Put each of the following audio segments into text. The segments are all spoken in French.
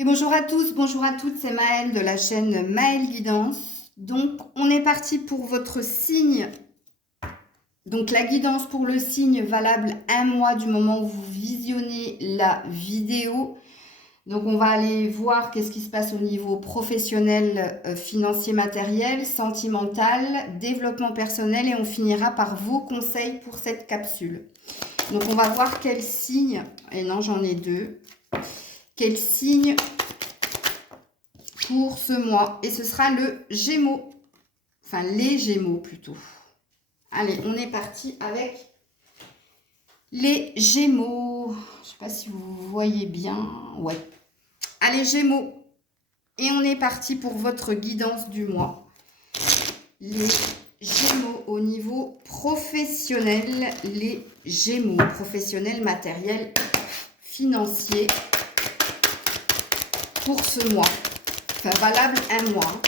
Et bonjour à tous, bonjour à toutes, c'est Maëlle de la chaîne Maëlle Guidance. Donc, on est parti pour votre signe. Donc, la guidance pour le signe valable un mois du moment où vous visionnez la vidéo. Donc, on va aller voir qu'est-ce qui se passe au niveau professionnel, financier, matériel, sentimental, développement personnel et on finira par vos conseils pour cette capsule. Donc, on va voir quel signe, et non, j'en ai deux, quel signe pour ce mois. Et ce sera le Gémeaux. Enfin, les Gémeaux plutôt. Allez, on est parti avec les Gémeaux. Je sais pas si vous voyez bien. Ouais. Allez, Gémeaux. Et on est parti pour votre guidance du mois. Les Gémeaux au niveau professionnel. Les Gémeaux professionnel, matériel, financier pour ce mois. Enfin, valable un mois.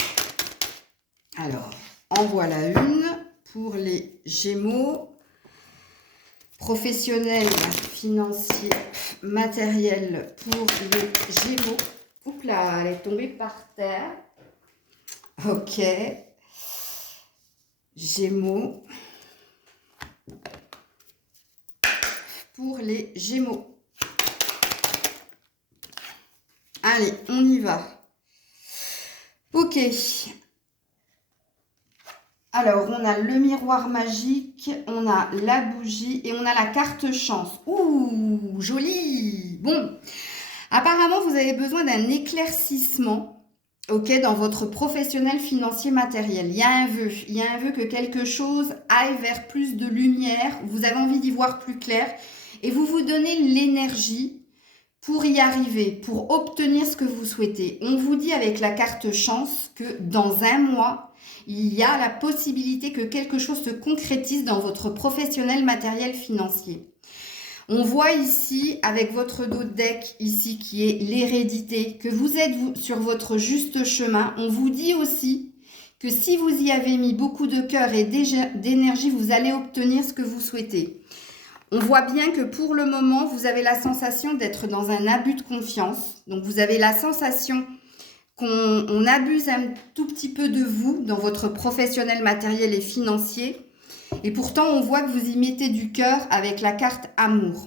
Alors, en voilà une pour les Gémeaux. Professionnel, financier, matériel pour les Gémeaux. Oups là, elle est tombée par terre. Ok. Gémeaux. Pour les Gémeaux. Allez, on y va. Ok. Alors, on a le miroir magique, on a la bougie et on a la carte chance. Ouh, joli. Bon, apparemment, vous avez besoin d'un éclaircissement, ok, dans votre professionnel financier matériel. Il y a un vœu que quelque chose aille vers plus de lumière. Vous avez envie d'y voir plus clair et vous vous donnez l'énergie pour y arriver, pour obtenir ce que vous souhaitez. On vous dit avec la carte chance que dans un mois, il y a la possibilité que quelque chose se concrétise dans votre professionnel matériel financier. On voit ici, avec votre dos de deck, ici, qui est l'hérédité, que vous êtes sur votre juste chemin. On vous dit aussi que si vous y avez mis beaucoup de cœur et d'énergie, vous allez obtenir ce que vous souhaitez. On voit bien que pour le moment, vous avez la sensation d'être dans un abus de confiance. Donc, vous avez la sensation qu'on abuse un tout petit peu de vous dans votre professionnel matériel et financier. Et pourtant, on voit que vous y mettez du cœur avec la carte amour.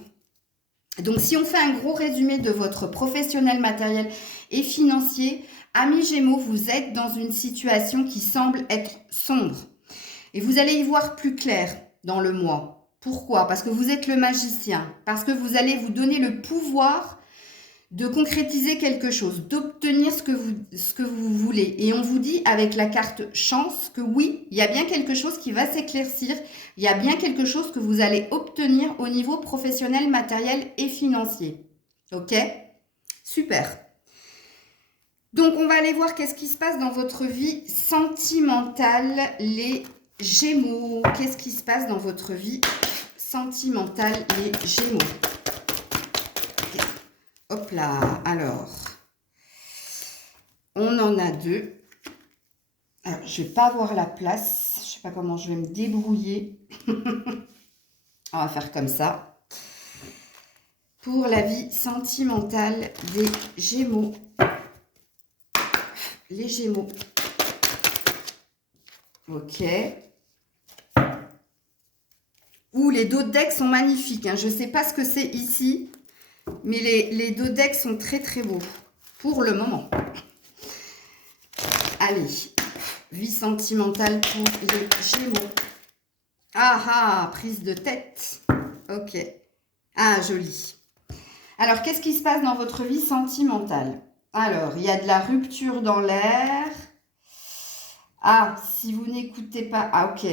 Donc, si on fait un gros résumé de votre professionnel matériel et financier, amis Gémeaux, vous êtes dans une situation qui semble être sombre. Et vous allez y voir plus clair dans le mois. Pourquoi? Parce que vous êtes le magicien. Parce que vous allez vous donner le pouvoir de concrétiser quelque chose, d'obtenir ce que vous voulez. Et on vous dit avec la carte chance que oui, il y a bien quelque chose qui va s'éclaircir, il y a bien quelque chose que vous allez obtenir au niveau professionnel, matériel et financier. Ok? Super. Donc, on va aller voir qu'est-ce qui se passe dans votre vie sentimentale, les Gémeaux. Qu'est-ce qui se passe dans votre vie sentimentale, les Gémeaux? Hop là, alors, on en a deux. Alors, je ne vais pas avoir la place. Je ne sais pas comment je vais me débrouiller. On va faire comme ça. Pour la vie sentimentale des Gémeaux. Les Gémeaux. Ok. Ouh, les dos de deck sont magnifiques. Hein. Je ne sais pas ce que c'est ici. Mais les dos de deck sont très très beaux. Pour le moment. Allez. Vie sentimentale pour les Gémeaux. Ah ah, prise de tête. Ok. Ah, joli. Alors, qu'est-ce qui se passe dans votre vie sentimentale? Alors, il y a de la rupture dans l'air. Ah, si vous n'écoutez pas... Ah, ok.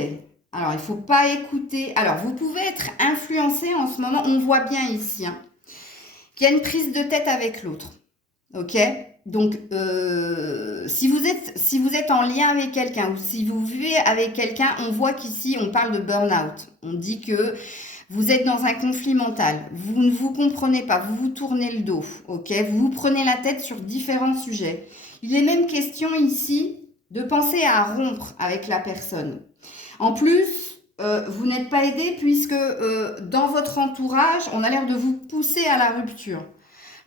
Alors, il ne faut pas écouter. Alors, vous pouvez être influencé en ce moment. On voit bien ici qu'il y a une prise de tête avec l'autre. Ok? Donc, si vous êtes en lien avec quelqu'un ou si vous vivez avec quelqu'un, on voit qu'ici, on parle de burn-out. On dit que vous êtes dans un conflit mental. Vous ne vous comprenez pas. Vous vous tournez le dos. Ok? Vous vous prenez la tête sur différents sujets. Il est même question ici de penser à rompre avec la personne. En plus, vous n'êtes pas aidé puisque dans votre entourage, on a l'air de vous pousser à la rupture.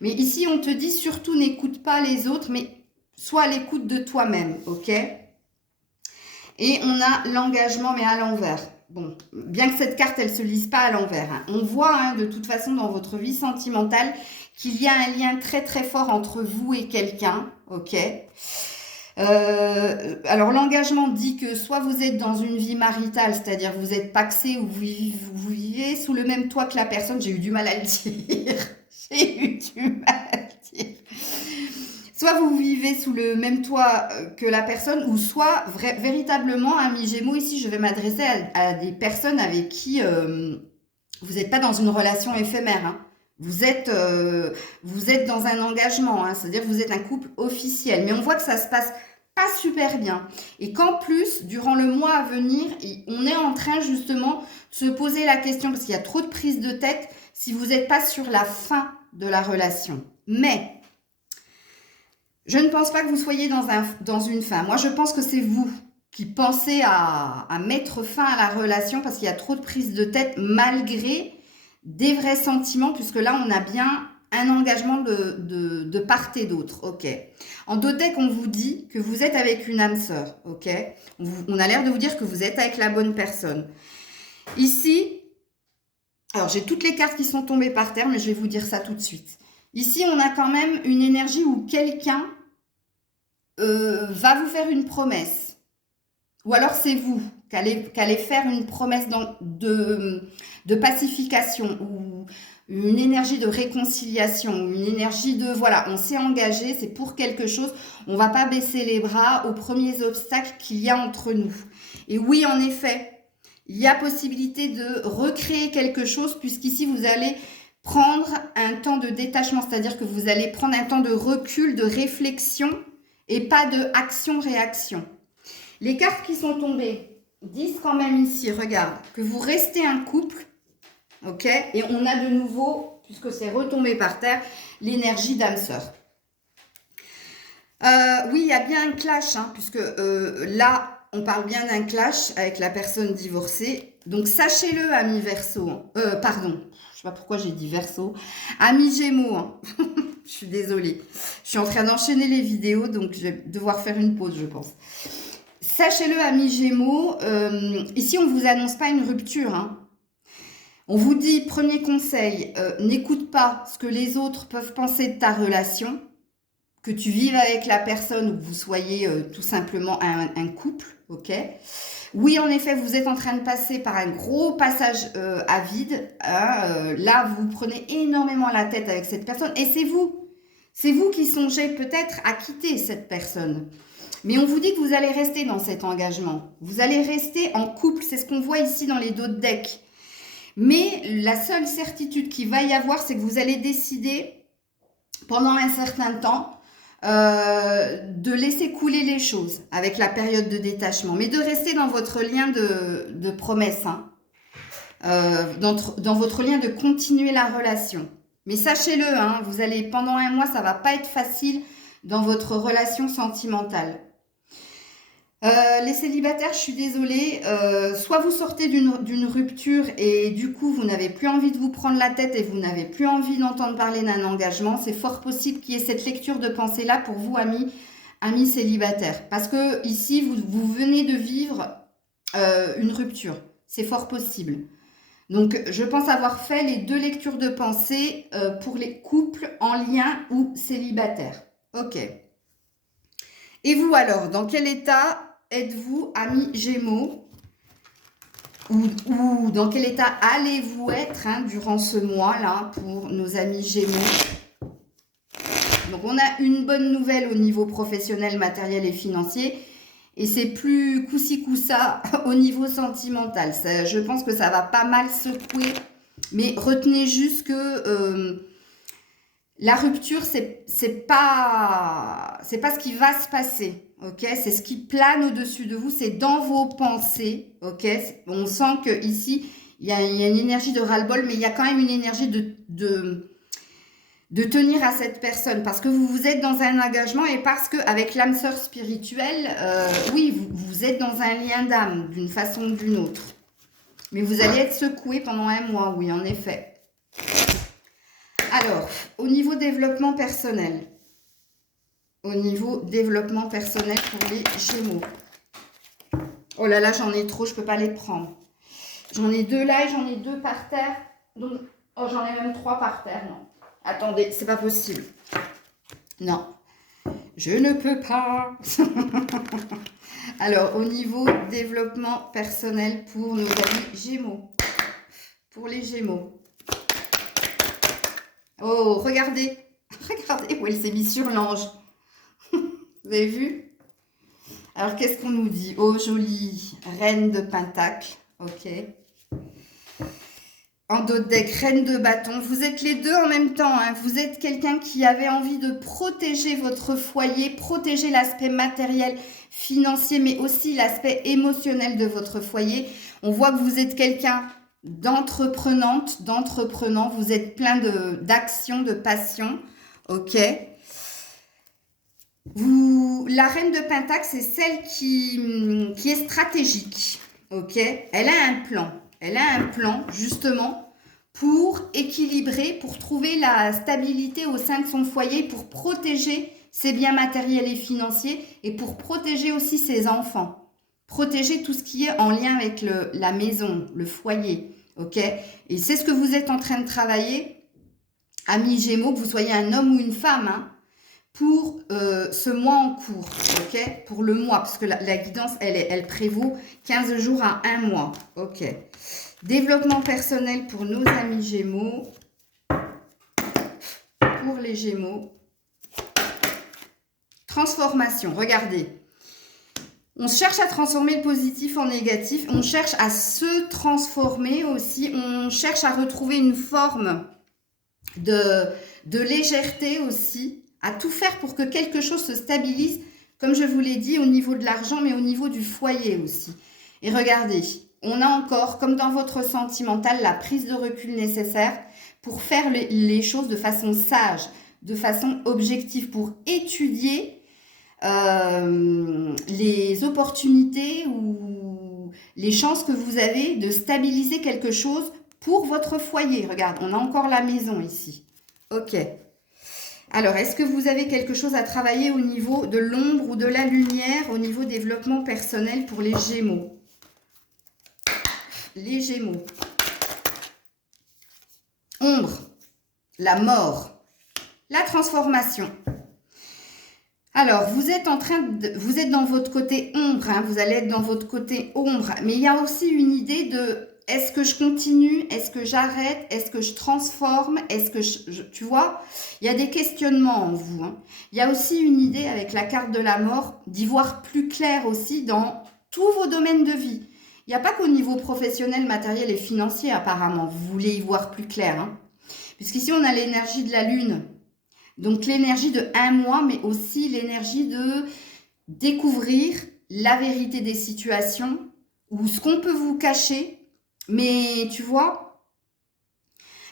Mais ici, on te dit surtout n'écoute pas les autres, mais sois à l'écoute de toi-même, ok? Et on a l'engagement, mais à l'envers. Bon, bien que cette carte, elle ne se lise pas à l'envers. Hein. On voit, hein, de toute façon, dans votre vie sentimentale, qu'il y a un lien très, très fort entre vous et quelqu'un, ok? Alors, l'engagement dit que soit vous êtes dans une vie maritale, c'est-à-dire vous êtes pacsé ou vous vivez sous le même toit que la personne. J'ai eu du mal à le dire. J'ai eu du mal à le dire. Soit vous vivez sous le même toit que la personne, ou soit véritablement, amis Gémeaux, ici je vais m'adresser à des personnes avec qui vous n'êtes pas dans une relation éphémère. Hein. Vous êtes dans un engagement, hein, c'est-à-dire que vous êtes un couple officiel. Mais on voit que ça se passe pas super bien. Et qu'en plus, durant le mois à venir, on est en train justement de se poser la question, parce qu'il y a trop de prises de tête, si vous n'êtes pas sur la fin de la relation. Mais je ne pense pas que vous soyez dans une fin. Moi, je pense que c'est vous qui pensez à mettre fin à la relation parce qu'il y a trop de prises de tête malgré des vrais sentiments, puisque là, on a bien un engagement de part et d'autre, ok. En dos deck, on vous dit que vous êtes avec une âme sœur, ok. On a l'air de vous dire que vous êtes avec la bonne personne. Ici, alors j'ai toutes les cartes qui sont tombées par terre, mais je vais vous dire ça tout de suite. Ici, on a quand même une énergie où quelqu'un va vous faire une promesse. Ou alors c'est vous qui allez faire une promesse de pacification ou une énergie de réconciliation, une énergie de, voilà, on s'est engagé, c'est pour quelque chose, on ne va pas baisser les bras aux premiers obstacles qu'il y a entre nous. Et oui, en effet, il y a possibilité de recréer quelque chose, puisqu'ici, vous allez prendre un temps de détachement, c'est-à-dire que vous allez prendre un temps de recul, de réflexion, et pas de action-réaction. Les cartes qui sont tombées disent quand même ici, regarde, que vous restez un couple, ok? Et on a de nouveau, puisque c'est retombé par terre, l'énergie d'âme sœur. Oui, il y a bien un clash, hein, puisque là, on parle bien d'un clash avec la personne divorcée. Donc, sachez-le, amis Verseau. Pardon, je sais pas pourquoi j'ai dit Verseau. Amis Gémeaux, hein. Je suis désolée. Je suis en train d'enchaîner les vidéos, donc je vais devoir faire une pause, je pense. Sachez-le, amis Gémeaux, ici, on ne vous annonce pas une rupture. Hein. On vous dit, premier conseil, n'écoute pas ce que les autres peuvent penser de ta relation, que tu vives avec la personne ou que vous soyez tout simplement un couple, ok? Oui, en effet, vous êtes en train de passer par un gros passage à vide. Hein, là, vous prenez énormément la tête avec cette personne et c'est vous. C'est vous qui songez peut-être à quitter cette personne. Mais on vous dit que vous allez rester dans cet engagement. Vous allez rester en couple, c'est ce qu'on voit ici dans les dos de deck. Mais la seule certitude qu'il va y avoir, c'est que vous allez décider pendant un certain temps de laisser couler les choses avec la période de détachement, mais de rester dans votre lien de promesse, hein, dans votre lien de continuer la relation. Mais sachez-le, hein, vous allez pendant un mois, ça va pas être facile dans votre relation sentimentale. Les célibataires, je suis désolée, soit vous sortez d'une rupture et du coup vous n'avez plus envie de vous prendre la tête et vous n'avez plus envie d'entendre parler d'un engagement, c'est fort possible qu'il y ait cette lecture de pensée là pour vous, amis célibataires, parce que ici vous venez de vivre une rupture, c'est fort possible. Donc je pense avoir fait les deux lectures de pensée pour les couples en lien ou célibataires. Ok. Et vous alors, dans quel état êtes-vous, amis Gémeaux, ou dans quel état allez-vous être durant ce mois-là pour nos amis Gémeaux? Donc, on a une bonne nouvelle au niveau professionnel, matériel et financier. Et c'est plus coup-ci, coup-ça au niveau sentimental. Ça, je pense que ça va pas mal secouer. Mais retenez juste que la rupture, c'est pas ce qui va se passer. Ok, c'est ce qui plane au-dessus de vous, c'est dans vos pensées, ok. On sent que ici il y a une énergie de ras-le-bol, mais il y a quand même une énergie de tenir à cette personne, parce que vous êtes dans un engagement et parce que avec l'âme sœur spirituelle, oui, vous êtes dans un lien d'âme d'une façon ou d'une autre. Mais vous allez être secoué pendant un mois, oui, en effet. Alors, Alors, au niveau développement personnel. Au niveau développement personnel pour les Gémeaux. Oh là là, j'en ai trop, je ne peux pas les prendre. J'en ai 2 là et j'en ai 2 par terre. Donc, oh, j'en ai même 3 par terre. Non. Attendez, c'est pas possible. Non. Je ne peux pas. Alors, au niveau développement personnel pour nos amis Gémeaux. Pour les Gémeaux. Oh, regardez. Regardez où elle s'est mise sur l'ange. Vous avez vu? Alors, qu'est-ce qu'on nous dit? Oh, jolie. Reine de Pentacle. Ok. En dos de deck, reine de bâton. Vous êtes les deux en même temps. Hein. Vous êtes quelqu'un qui avait envie de protéger votre foyer, protéger l'aspect matériel, financier, mais aussi l'aspect émotionnel de votre foyer. On voit que vous êtes quelqu'un d'entreprenante, d'entreprenant. Vous êtes plein d'action, de passion. Ok. La reine de Pentacle, c'est celle qui est stratégique. Ok. Elle a un plan. Elle a un plan, justement, pour équilibrer, pour trouver la stabilité au sein de son foyer, pour protéger ses biens matériels et financiers et pour protéger aussi ses enfants. Protéger tout ce qui est en lien avec la maison, le foyer. Ok. Et c'est ce que vous êtes en train de travailler, amis Gémeaux, que vous soyez un homme ou une femme, hein, pour ce mois en cours, ok? Pour le mois, parce que la guidance, elle prévaut 15 jours à 1 mois, ok? Développement personnel pour nos amis Gémeaux. Pour les Gémeaux. Transformation, regardez. On cherche à transformer le positif en négatif. On cherche à se transformer aussi. On cherche à retrouver une forme de légèreté aussi. À tout faire pour que quelque chose se stabilise, comme je vous l'ai dit, au niveau de l'argent, mais au niveau du foyer aussi. Et regardez, on a encore, comme dans votre sentimental, la prise de recul nécessaire pour faire les choses de façon sage, de façon objective, pour étudier les opportunités ou les chances que vous avez de stabiliser quelque chose pour votre foyer. Regarde, on a encore la maison ici. Ok. Alors, est-ce que vous avez quelque chose à travailler au niveau de l'ombre ou de la lumière, au niveau développement personnel pour les Gémeaux? Les Gémeaux. Ombre, la mort, la transformation. Alors, vous êtes dans votre côté ombre, hein, vous allez être dans votre côté ombre, mais il y a aussi une idée de est-ce que je continue, est-ce que j'arrête, est-ce que je transforme, est-ce que tu vois, il y a des questionnements en vous. Hein. Il y a aussi une idée avec la carte de la mort d'y voir plus clair aussi dans tous vos domaines de vie. Il n'y a pas qu'au niveau professionnel, matériel et financier apparemment, vous voulez y voir plus clair. Hein. Puisqu'ici on a l'énergie de la lune. Donc l'énergie de 1 mois, mais aussi l'énergie de découvrir la vérité des situations ou ce qu'on peut vous cacher. Mais tu vois,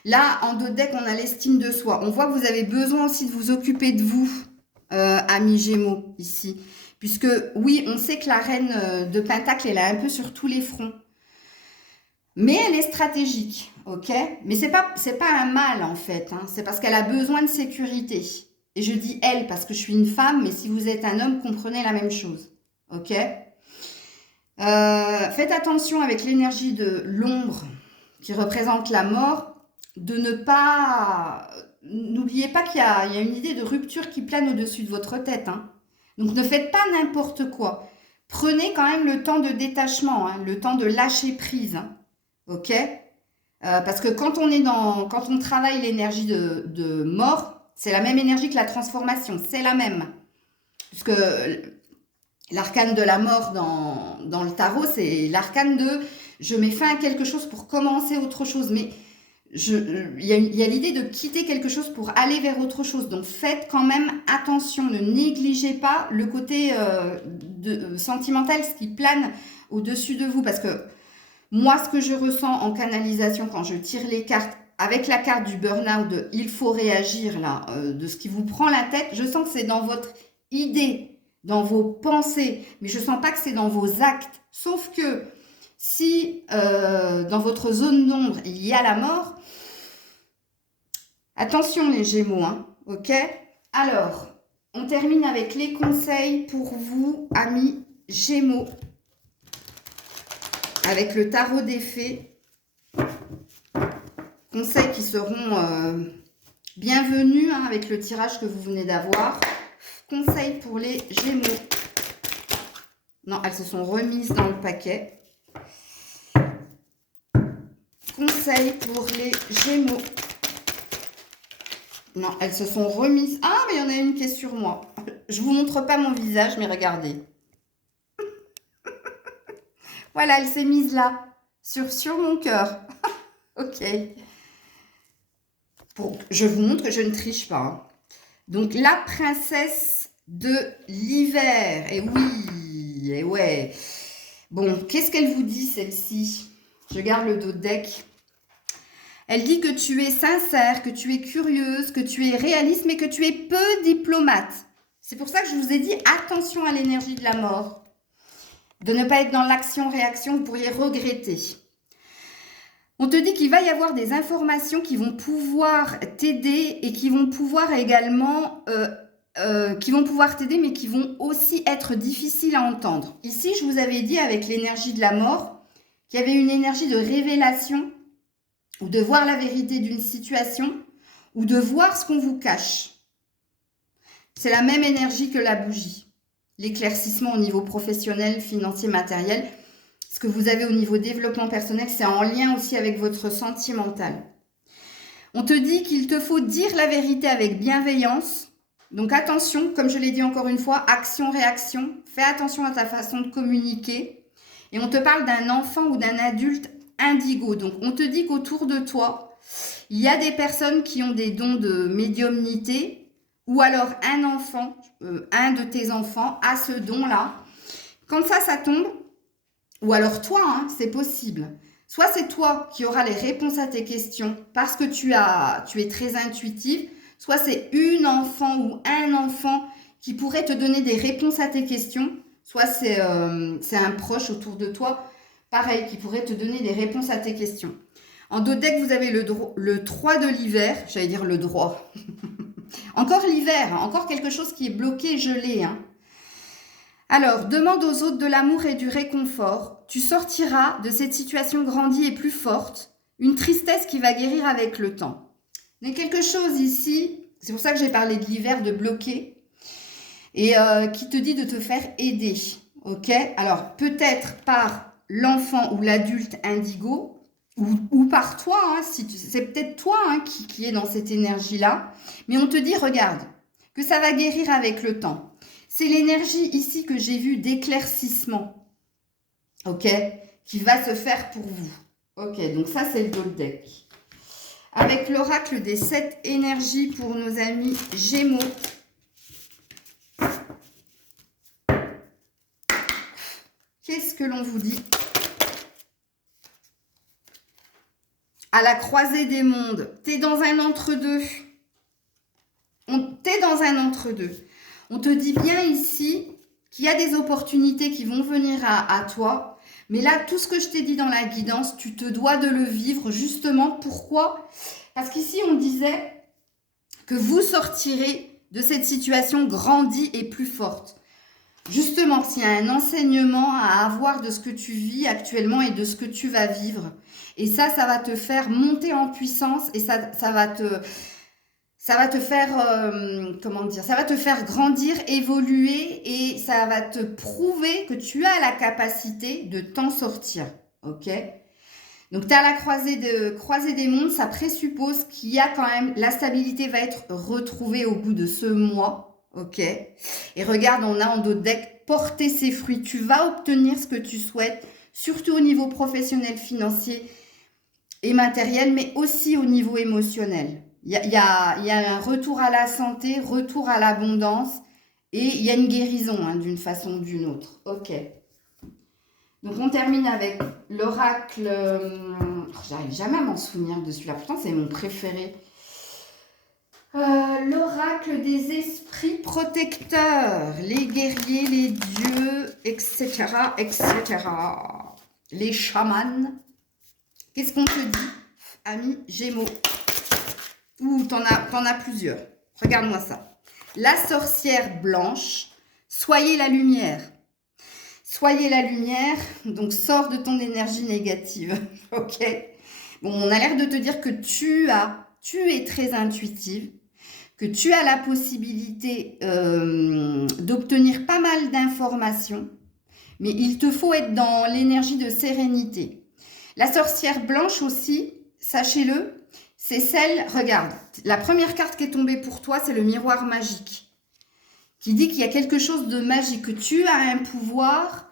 là, en dos de deck, on a l'estime de soi. On voit que vous avez besoin aussi de vous occuper de vous, amis Gémeaux, ici. Puisque, oui, on sait que la reine de Pentacle, elle est un peu sur tous les fronts. Mais elle est stratégique, ok? Mais c'est pas un mal, en fait. Hein. C'est parce qu'elle a besoin de sécurité. Et je dis elle parce que je suis une femme, mais si vous êtes un homme, comprenez la même chose, ok? Faites attention avec l'énergie de l'ombre qui représente la mort, de ne pas... N'oubliez pas qu'il y a une idée de rupture qui plane au-dessus de votre tête. Hein. Donc ne faites pas n'importe quoi. Prenez quand même le temps de détachement, hein, le temps de lâcher prise. Hein. Ok? Parce que quand on travaille l'énergie de mort, c'est la même énergie que la transformation. C'est la même. Puisque l'arcane de la mort dans le tarot, c'est l'arcane de je mets fin à quelque chose pour commencer autre chose. Mais il y a l'idée de quitter quelque chose pour aller vers autre chose. Donc faites quand même attention, ne négligez pas le côté sentimental, ce qui plane au-dessus de vous. Parce que moi, ce que je ressens en canalisation quand je tire les cartes, avec la carte du burn-out, de il faut réagir là, de ce qui vous prend la tête, je sens que c'est dans votre idée, dans vos pensées, mais je ne sens pas que c'est dans vos actes. Sauf que si dans votre zone d'ombre, il y a la mort, Attention les Gémeaux, hein, ok? Alors, on termine avec les conseils pour vous, amis Gémeaux, avec le tarot des fées. Conseils qui seront bienvenus hein, avec le tirage que vous venez d'avoir. Conseils pour les Gémeaux. Non, elles se sont remises dans le paquet. Conseils pour les Gémeaux. Non, elles se sont remises. Ah, mais il y en a une qui est sur moi. Je vous montre pas mon visage, mais regardez. Voilà, elle s'est mise là, sur mon cœur. Ok. Je vous montre que je ne triche pas. Hein. Donc, la princesse de l'hiver. Et oui, et ouais. Bon, qu'est-ce qu'elle vous dit, celle-ci? Je garde le dos de deck. Elle dit que tu es sincère, que tu es curieuse, que tu es réaliste, mais que tu es peu diplomate. C'est pour ça que je vous ai dit attention à l'énergie de la mort. De ne pas être dans l'action-réaction, vous pourriez regretter. On te dit qu'il va y avoir des informations qui vont pouvoir t'aider et qui vont pouvoir également, t'aider, mais qui vont aussi être difficiles à entendre. Ici, je vous avais dit avec l'énergie de la mort qu'il y avait une énergie de révélation ou de voir la vérité d'une situation ou de voir ce qu'on vous cache. C'est la même énergie que la bougie. L'éclaircissement au niveau professionnel, financier, matériel. Ce que vous avez au niveau développement personnel, c'est en lien aussi avec votre sentimental. On te dit qu'il te faut dire la vérité avec bienveillance. Donc attention, comme je l'ai dit encore une fois, action-réaction. Fais attention à ta façon de communiquer. Et on te parle d'un enfant ou d'un adulte indigo. Donc on te dit qu'autour de toi, il y a des personnes qui ont des dons de médiumnité ou alors un enfant, un de tes enfants a ce don-là. Quand ça tombe, ou alors toi, hein, c'est possible. Soit c'est toi qui auras les réponses à tes questions parce que tu es très intuitive, soit c'est une enfant ou un enfant qui pourrait te donner des réponses à tes questions, soit c'est un proche autour de toi, pareil, qui pourrait te donner des réponses à tes questions. En dos de deck, vous avez le 3 de l'hiver, j'allais dire le droit. Encore l'hiver, hein, encore quelque chose qui est bloqué, gelé. Hein. Alors, demande aux autres de l'amour et du réconfort. Tu sortiras de cette situation grandie et plus forte. Une tristesse qui va guérir avec le temps. Il y a quelque chose ici, c'est pour ça que j'ai parlé de l'hiver, de bloquer, et qui te dit de te faire aider. Ok? Alors, peut-être par l'enfant ou l'adulte indigo, ou par toi, hein, c'est peut-être toi hein, qui est dans cette énergie-là. Mais on te dit, regarde, que ça va guérir avec le temps. C'est l'énergie ici que j'ai vue d'éclaircissement, ok, qui va se faire pour vous. Ok, donc ça c'est le dos de deck. Avec l'oracle des 7 énergies pour nos amis Gémeaux. Qu'est-ce que l'on vous dit? À la croisée des mondes, t'es dans un entre-deux. T'es dans un entre-deux. On te dit bien ici qu'il y a des opportunités qui vont venir à toi. Mais là, tout ce que je t'ai dit dans la guidance, tu te dois de le vivre justement. Pourquoi? Parce qu'ici, on disait que vous sortirez de cette situation grandie et plus forte. Justement, s'il y a un enseignement à avoir de ce que tu vis actuellement et de ce que tu vas vivre. Et ça va te faire monter en puissance et ça va te faire, comment dire, ça va te faire grandir, évoluer et ça va te prouver que tu as la capacité de t'en sortir, ok? Donc, tu as la croisée des mondes, ça présuppose qu'il y a quand même, la stabilité va être retrouvée au bout de ce mois, ok? Et regarde, on a en dos de deck, porter ses fruits, tu vas obtenir ce que tu souhaites, surtout au niveau professionnel, financier et matériel, mais aussi au niveau émotionnel. Il y a un retour à la santé, retour à l'abondance et il y a une guérison hein, d'une façon ou d'une autre. Ok. Donc on termine avec l'oracle. J'arrive jamais à m'en souvenir de celui-là. Pourtant c'est mon préféré. L'oracle des esprits protecteurs, les guerriers, les dieux, etc., etc. Les chamans. Qu'est-ce qu'on te dit, amis Gémeaux? Ou t'en as plusieurs. Regarde-moi ça. La sorcière blanche, soyez la lumière. Soyez la lumière, donc sors de ton énergie négative, ok? Bon, on a l'air de te dire que tu es très intuitive, que tu as la possibilité d'obtenir pas mal d'informations, mais il te faut être dans l'énergie de sérénité. La sorcière blanche aussi, sachez-le, c'est celle, regarde, la première carte qui est tombée pour toi, c'est le miroir magique, qui dit qu'il y a quelque chose de magique, que tu as un pouvoir.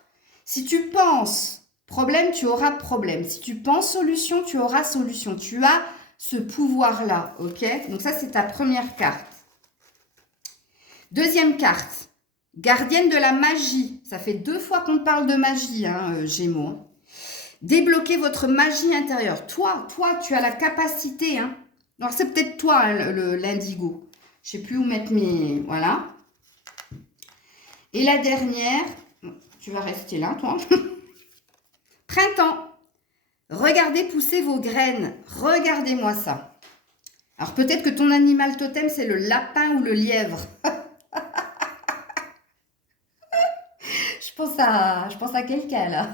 Si tu penses problème, tu auras problème. Si tu penses solution, tu auras solution. Tu as ce pouvoir-là, ok? Donc ça, c'est ta première carte. Deuxième carte, gardienne de la magie. Ça fait 2 fois qu'on te parle de magie, hein, Gémeaux. Débloquez votre magie intérieure. Toi, tu as la capacité. Hein. Alors, c'est peut-être toi, hein, l'indigo. Je ne sais plus où mettre mes... Voilà. Et la dernière, tu vas rester là, toi. Printemps. Regardez pousser vos graines. Regardez-moi ça. Alors, peut-être que ton animal totem, c'est le lapin ou le lièvre. Je pense à quelqu'un, là.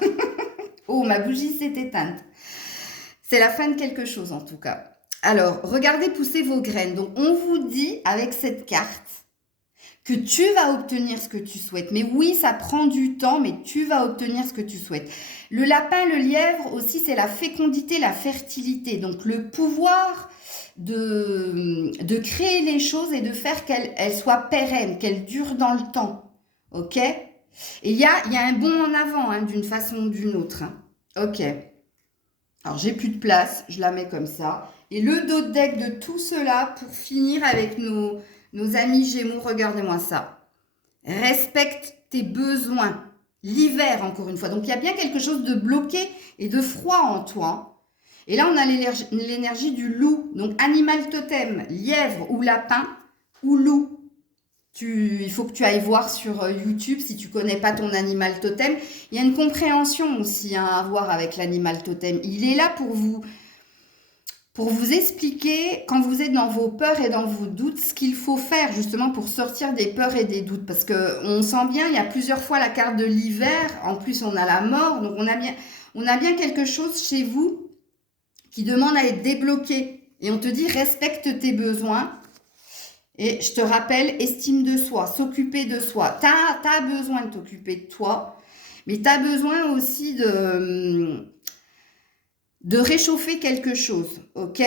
Oh, ma bougie s'est éteinte. C'est la fin de quelque chose, en tout cas. Alors, regardez pousser vos graines. Donc, on vous dit, avec cette carte, que tu vas obtenir ce que tu souhaites. Mais oui, ça prend du temps, mais tu vas obtenir ce que tu souhaites. Le lapin, le lièvre aussi, c'est la fécondité, la fertilité. Donc, le pouvoir de créer les choses et de faire qu'elles soient pérennes, qu'elles durent dans le temps. OK ? Et il y a un bond en avant, hein, d'une façon ou d'une autre. Hein. Ok. Alors, j'ai plus de place. Je la mets comme ça. Et le dos de deck de tout cela, pour finir avec nos amis Gémeaux, regardez-moi ça. Respecte tes besoins. L'hiver, encore une fois. Donc, il y a bien quelque chose de bloqué et de froid en toi. Et là, on a l'énergie du loup. Donc, animal totem, lièvre ou lapin ou loup. Il faut que tu ailles voir sur YouTube si tu ne connais pas ton animal totem. Il y a une compréhension aussi à avoir avec l'animal totem. Il est là pour vous expliquer, quand vous êtes dans vos peurs et dans vos doutes, ce qu'il faut faire justement pour sortir des peurs et des doutes. Parce qu'on sent bien, il y a plusieurs fois la carte de l'hiver. En plus, on a la mort. Donc, on a bien quelque chose chez vous qui demande à être débloqué. Et on te dit, respecte tes besoins. Et je te rappelle, estime de soi, s'occuper de soi. Tu as besoin de t'occuper de toi, mais tu as besoin aussi de réchauffer quelque chose, ok?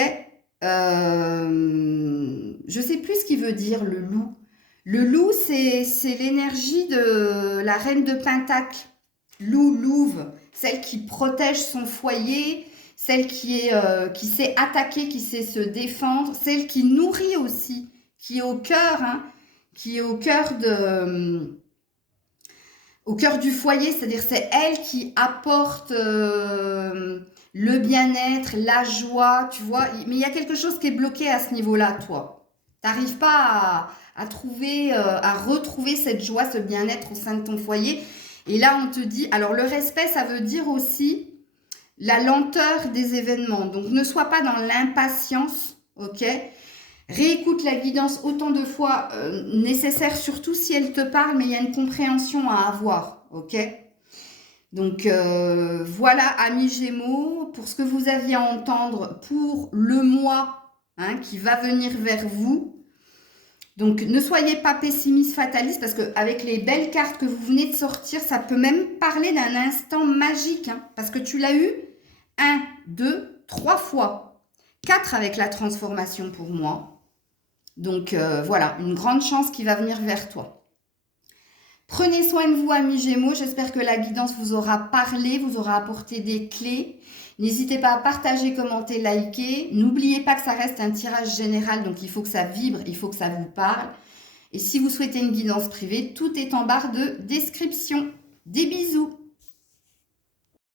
Je ne sais plus ce qu'il veut dire, le loup. Le loup, c'est l'énergie de la reine de Pentacle. Louve, celle qui protège son foyer, celle qui sait attaquer, qui sait se défendre, celle qui nourrit aussi, qui est au cœur, hein, qui est au cœur du foyer, c'est-à-dire c'est elle qui apporte le bien-être, la joie, tu vois. Mais il y a quelque chose qui est bloqué à ce niveau-là, toi. Tu n'arrives pas à retrouver cette joie, ce bien-être au sein de ton foyer. Et là, on te dit, alors le respect, ça veut dire aussi la lenteur des événements. Donc, ne sois pas dans l'impatience, ok ? Réécoute la guidance autant de fois nécessaire, surtout si elle te parle, mais il y a une compréhension à avoir, ok? Donc, voilà, amis Gémeaux, pour ce que vous aviez à entendre pour le mois hein, qui va venir vers vous. Donc, ne soyez pas pessimiste, fataliste, parce qu'avec les belles cartes que vous venez de sortir, ça peut même parler d'un instant magique, hein, parce que tu l'as eu 1, 2, 3 fois. 4 avec la transformation pour moi. Donc, voilà, une grande chance qui va venir vers toi. Prenez soin de vous, amis Gémeaux. J'espère que la guidance vous aura parlé, vous aura apporté des clés. N'hésitez pas à partager, commenter, liker. N'oubliez pas que ça reste un tirage général, donc il faut que ça vibre, il faut que ça vous parle. Et si vous souhaitez une guidance privée, tout est en barre de description. Des bisous!